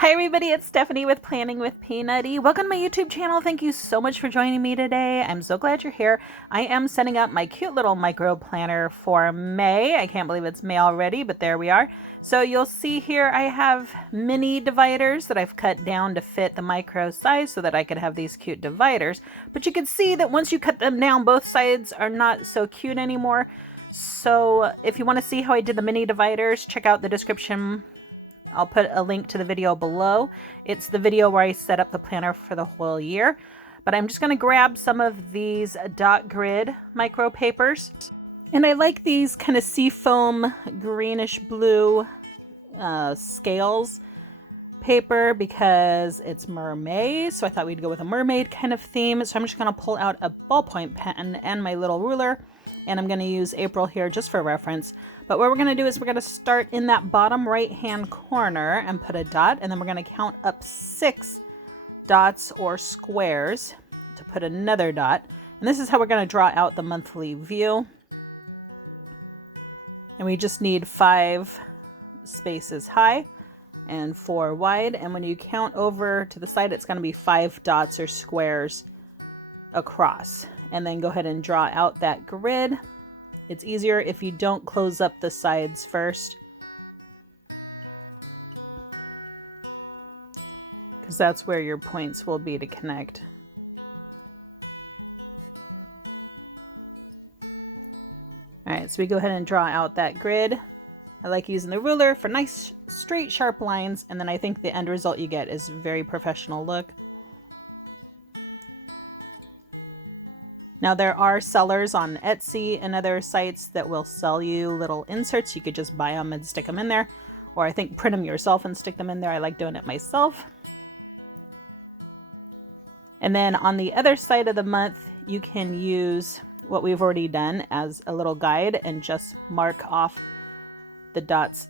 Hi everybody, it's Stephanie with Planning with Peanutty. Welcome to my YouTube channel. Thank you so much for joining me today. I'm so glad you're here. I am setting up my cute little micro planner for May. I can't believe it's May already, but there we are. So you'll see here I have mini dividers that I've cut down to fit the micro size so that I could have these cute dividers. But you can see that once you cut them down, both sides are not so cute anymore. So if you want to see how I did the mini dividers, check out the description. I'll put a link to the video below. It's the video where I set up the planner for the whole year. But I'm just going to grab some of these dot grid micro papers. And I like these kind of seafoam greenish blue scales paper because it's Mermaid. So I thought we'd go with a mermaid kind of theme. So I'm just going to pull out a ballpoint pen and my little ruler. And I'm going to use April here just for reference. But what we're going to do is we're going to start in that bottom right hand corner and put a dot. And then we're going to count up 6 dots or squares to put another dot. And this is how we're going to draw out the monthly view. And we just need 5 spaces high and 4 wide. And when you count over to the side, it's going to be 5 dots or squares across. And then go ahead and draw out that grid. It's easier if you don't close up the sides first, because that's where your points will be to connect. All right, so we go ahead and draw out that grid. I like using the ruler for nice straight sharp lines, and then I think the end result you get is a very professional look. Now there are sellers on Etsy and other sites that will sell you little inserts. You could just buy them and stick them in there, or I think print them yourself and stick them in there. I like doing it myself. And then on the other side of the month, you can use what we've already done as a little guide and just mark off the dots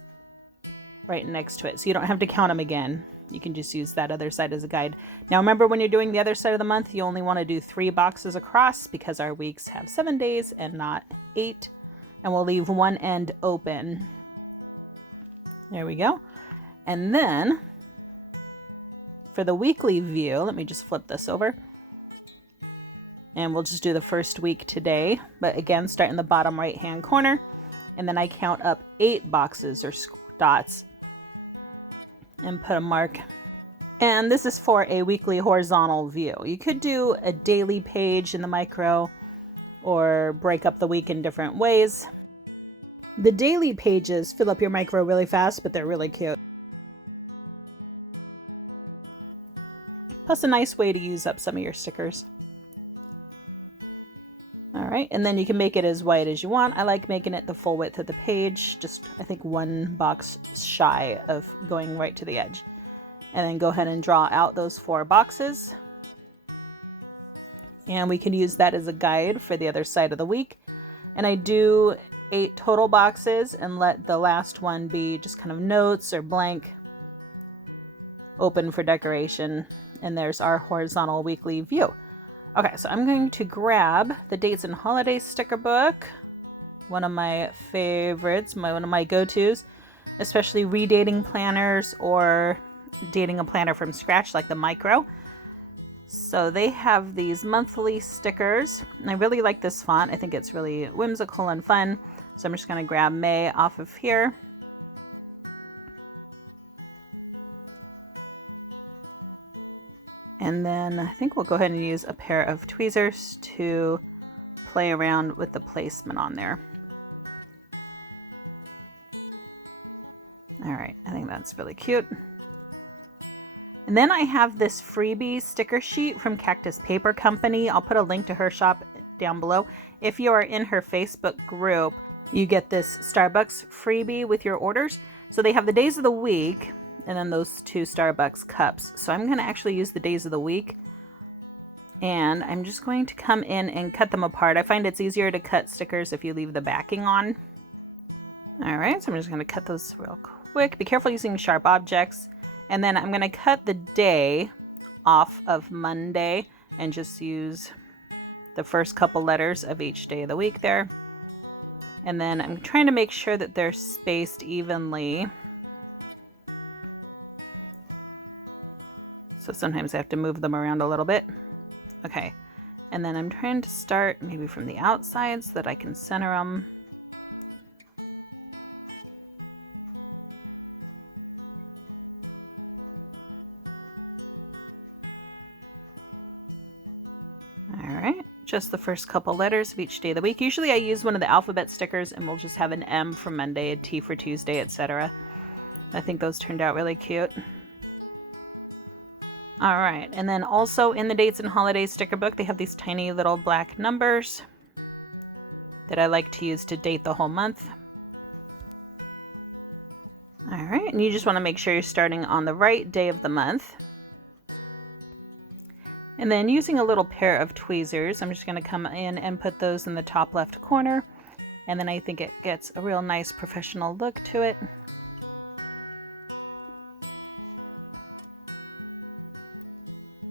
right next to it. So you don't have to count them again. You can just use that other side as a guide. Now remember, when you're doing the other side of the month, you only want to do 3 boxes across because our weeks have 7 days and not 8. And we'll leave one end open. There we go. And then for the weekly view, let me just flip this over. And we'll just do the first week today. But again, start in the bottom right hand corner. And then I count up 8 boxes or dots and put a mark. And this is for a weekly horizontal view. You could do a daily page in the micro or break up the week in different ways. The daily pages fill up your micro really fast, but they're really cute. Plus a nice way to use up some of your stickers. All right, and then you can make it as wide as you want. I like making it the full width of the page, just I think 1 box shy of going right to the edge. And then go ahead and draw out those 4 boxes. And we can use that as a guide for the other side of the week. And I do 8 total boxes and let the last one be just kind of notes or blank, open for decoration. And there's our horizontal weekly view. Okay, so I'm going to grab the Dates and Holidays sticker book, one of my favorites, one of my go-tos, especially redating planners or dating a planner from scratch like the micro. So they have these monthly stickers, and I really like this font. I think it's really whimsical and fun. So I'm just going to grab May off of here. And then I think we'll go ahead and use a pair of tweezers to play around with the placement on there. All right, I think that's really cute. And then I have this freebie sticker sheet from Cactus Paper Company. I'll put a link to her shop down below. If you are in her Facebook group, you get this Starbucks freebie with your orders. So they have the days of the week, and then those 2 Starbucks cups. So I'm going to actually use the days of the week. And I'm just going to come in and cut them apart. I find it's easier to cut stickers if you leave the backing on. All right, so I'm just going to cut those real quick. Be careful using sharp objects. And then I'm going to cut the day off of Monday and just use the first couple letters of each day of the week there. And then I'm trying to make sure that they're spaced evenly. So sometimes I have to move them around a little bit. Okay, and then I'm trying to start maybe from the outside so that I can center them. Alright, just the first couple letters of each day of the week. Usually I use one of the alphabet stickers and we'll just have an M for Monday, a T for Tuesday, etc. I think those turned out really cute. Alright, and then also in the Dates and Holidays sticker book, they have these tiny little black numbers that I like to use to date the whole month. Alright, and you just want to make sure you're starting on the right day of the month. And then using a little pair of tweezers, I'm just going to come in and put those in the top left corner. And then I think it gets a real nice professional look to it.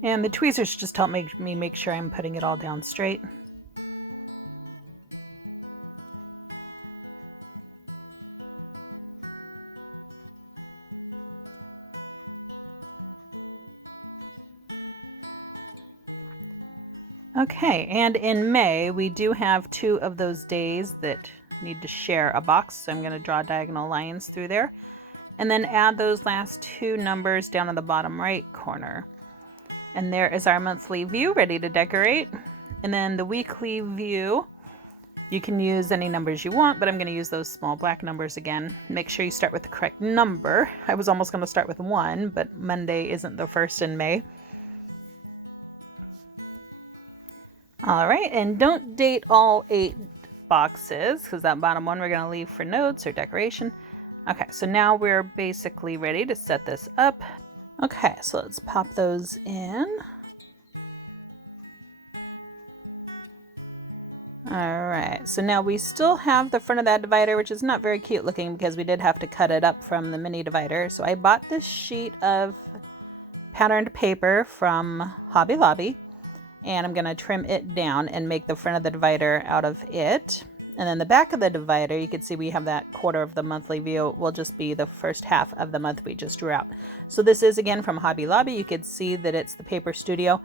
And the tweezers just help me make sure I'm putting it all down straight. Okay, and in May, we do have 2 of those days that need to share a box, so I'm going to draw diagonal lines through there. And then add those last 2 numbers down in the bottom right corner. And there is our monthly view ready to decorate. And then the weekly view, you can use any numbers you want, but I'm going to use those small black numbers again. Make sure you start with the correct number. I was almost going to start with 1, but Monday isn't the first in May. All right, and don't date all 8 boxes because that bottom one we're going to leave for notes or decoration. Okay, so now we're basically ready to set this up. Okay, so let's pop those in. All right, so now we still have the front of that divider, which is not very cute looking because we did have to cut it up from the mini divider. So I bought this sheet of patterned paper from Hobby Lobby, and I'm going to trim it down and make the front of the divider out of it. And then the back of the divider, you can see we have that quarter of the monthly view, will just be the first half of the month we just drew out. So this is again from Hobby Lobby. You can see that it's the Paper Studio.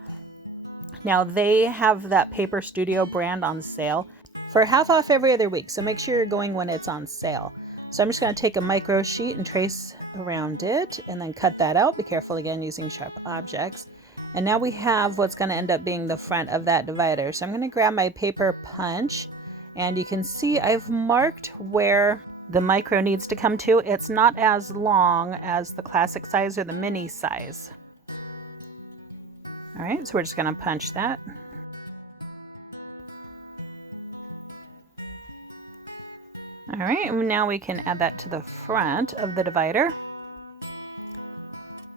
Now they have that Paper Studio brand on sale for half off every other week. So make sure you're going when it's on sale. So I'm just going to take a micro sheet and trace around it and then cut that out. Be careful again using sharp objects. And now we have what's going to end up being the front of that divider. So I'm going to grab my paper punch. And you can see I've marked where the micro needs to come to. It's not as long as the classic size or the mini size. All right, so we're just going to punch that. All right, and now we can add that to the front of the divider.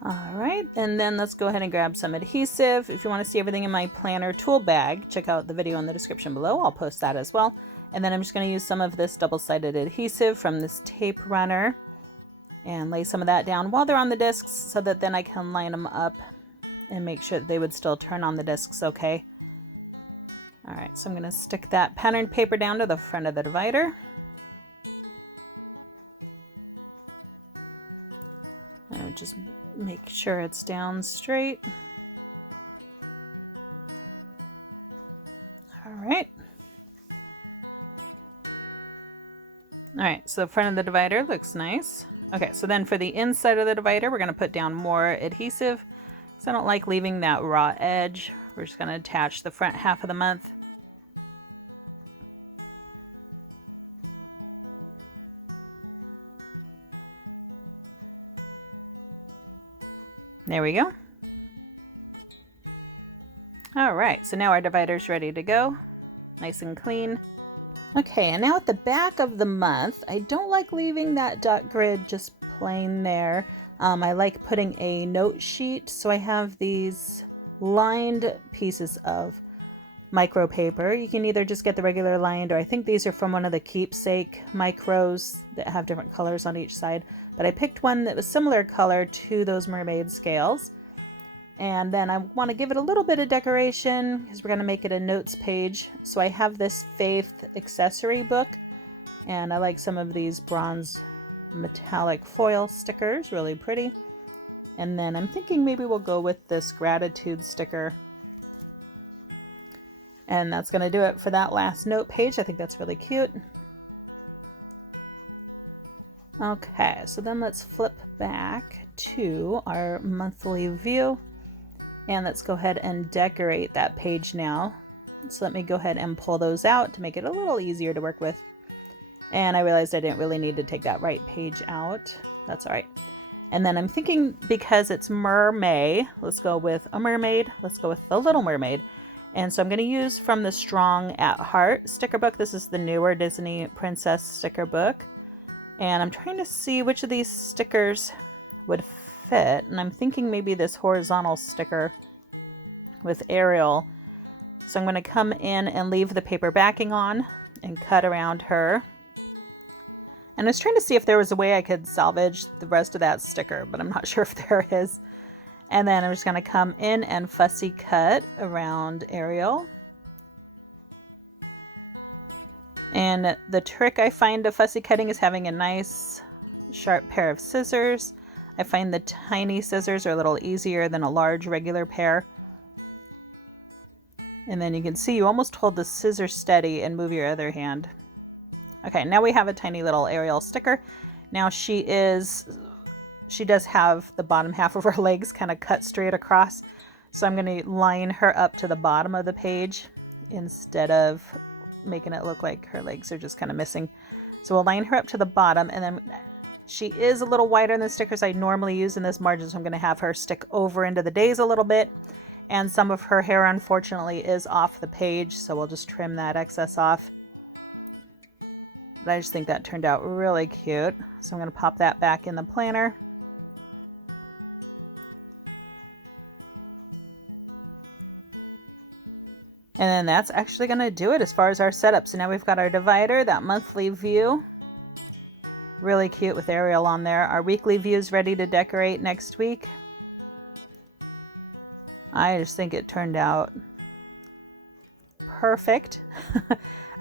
All right, and then let's go ahead and grab some adhesive. If you want to see everything in my planner tool bag, check out the video in the description below. I'll post that as well. And then I'm just going to use some of this double-sided adhesive from this tape runner and lay some of that down while they're on the discs so that then I can line them up and make sure that they would still turn on the discs okay. All right, so I'm going to stick that patterned paper down to the front of the divider. And just make sure it's down straight. All right. All right, so the front of the divider looks nice. Okay, so then for the inside of the divider, we're going to put down more adhesive because I don't like leaving that raw edge. We're just going to attach the front half of the month. There we go. All right, so now our divider's ready to go. Nice and clean. Okay, and now at the back of the month, I don't like leaving that dot grid just plain there. I like putting a note sheet, so I have these lined pieces of micro paper. You can either just get the regular lined, or I think these are from one of the keepsake micros that have different colors on each side. But I picked one that was similar color to those mermaid scales. And then I want to give it a little bit of decoration because we're going to make it a notes page. So I have this Faith accessory book, and I like some of these bronze metallic foil stickers, really pretty. And then I'm thinking maybe we'll go with this gratitude sticker. And that's going to do it for that last note page. I think that's really cute. Okay, so then let's flip back to our monthly view. And let's go ahead and decorate that page now. So let me go ahead and pull those out to make it a little easier to work with. And I realized I didn't really need to take that right page out. That's all right. And then I'm thinking, because it's Mermaid, let's go with a mermaid. Let's go with the Little Mermaid. And so I'm going to use from the Strong at Heart sticker book. This is the newer Disney Princess sticker book. And I'm trying to see which of these stickers would fit. And I'm thinking maybe this horizontal sticker with Ariel. So I'm going to come in and leave the paper backing on and cut around her. And I was trying to see if there was a way I could salvage the rest of that sticker, but I'm not sure if there is. And then I'm just going to come in and fussy cut around Ariel. And the trick I find of fussy cutting is having a nice sharp pair of scissors. I find the tiny scissors are a little easier than a large regular pair. And then you can see you almost hold the scissors steady and move your other hand. Okay, now we have a tiny little Ariel sticker. Now she does have the bottom half of her legs kind of cut straight across. So I'm going to line her up to the bottom of the page instead of making it look like her legs are just kind of missing. So we'll line her up to the bottom, and then she is a little wider than the stickers I normally use in this margin, so I'm going to have her stick over into the days a little bit. And some of her hair, unfortunately, is off the page, so we'll just trim that excess off. But I just think that turned out really cute. So I'm going to pop that back in the planner. And then that's actually going to do it as far as our setup. So now we've got our divider, that monthly view. Really cute with Ariel on there. Our weekly view is ready to decorate next week. I just think it turned out perfect.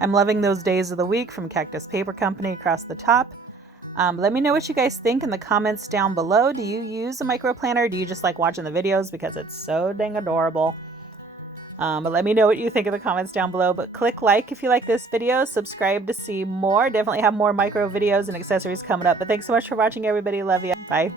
I'm loving those days of the week from Cactus Paper Company across the top. Let me know what you guys think in the comments down below. Do you use a micro planner? Do you just like watching the videos because it's so dang adorable? But let me know what you think in the comments down below. But click like if you like this video. Subscribe to see more. Definitely have more micro videos and accessories coming up. But thanks so much for watching, everybody. Love you. Bye.